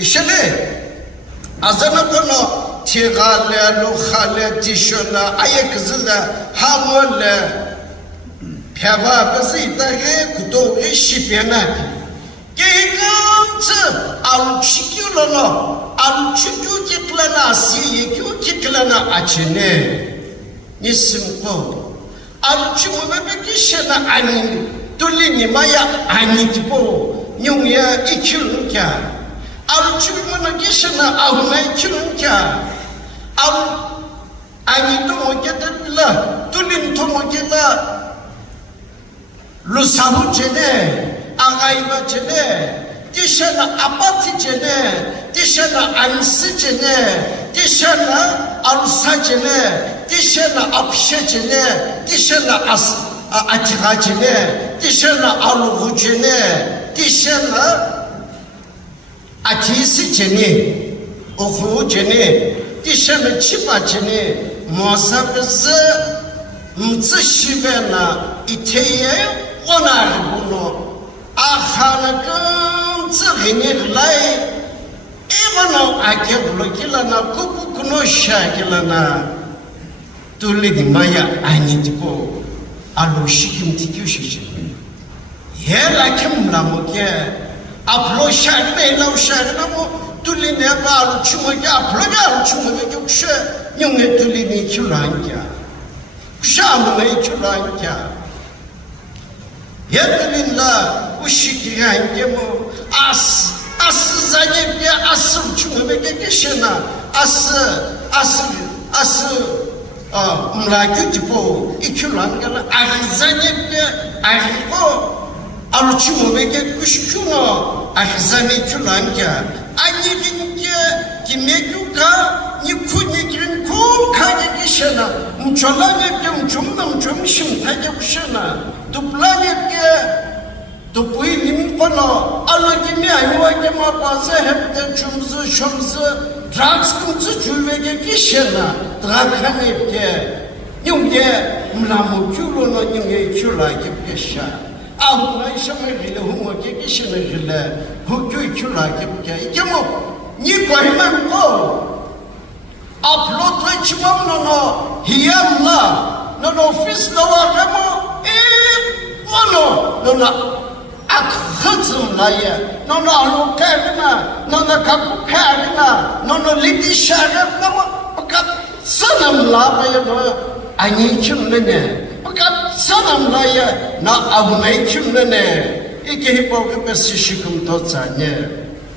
İşte azana kono tigale, lukhale, tişona, ayakızla, hamole, peva bezidage kuto işipena. Gegansı alçıkıyorlar, alçıkıyor kitlana, asiyiyor kitlana açını. Nisim ko, alçımı bebek işine ani, tulini maya ani tipo, nyunya ikilunka. Alçımına işine avuna ikilunka. Al, ani tomo ketabila, tulin tomo ketla. Lusabu cene, agayba cene, dişana apati cene, dişana ansı cene, dişana alsa cene, dişana apşe cene, dişana atiga cene, dişana alugu cene, dişana atisi cene, oku cene, dişana çipa cene, muhasabısı mızı şivena iteye onar bunu. Ahanakım zıgınıklay evano akeblo kilana kubu kunosha kilana tulidi maya ani tipo alo shikim tikuşişi yela kim lamuke aplo şarne lav şarne mo tulini alu çumuke aplo alu çumuke kuşa nyunge tulini kulanka kuşamı kulanka Yedlinla uşiki hangemu as zannediyor asıl çumubeke geçena asıl mlaki tipo ikilangala zannediyor ahiko alu çumubeke kuşkuno zannediyulanga anyelinke kimekuka nikunikirin kul kaya geçena mçolanepke mçomişim taja kuşena Duplanepke dupuilim kono alogimi ayvake mapaze hepten çumzu drugs kumzu çülveke kişena drakhanepke nyunge mlamukyulono nyunge kyula kipkesha ahuna işame gile humoke kişene gile hukyu kyula kipke ikemo ni koymem ko upload çimam nono hiyamla nono ofis lavakamo no akhazulaya no alukagna no kapukagna no lidisharap no pakat sanamla no anyikimne pakat sanamla no avnayikimne iki hipoke besişikum totsanye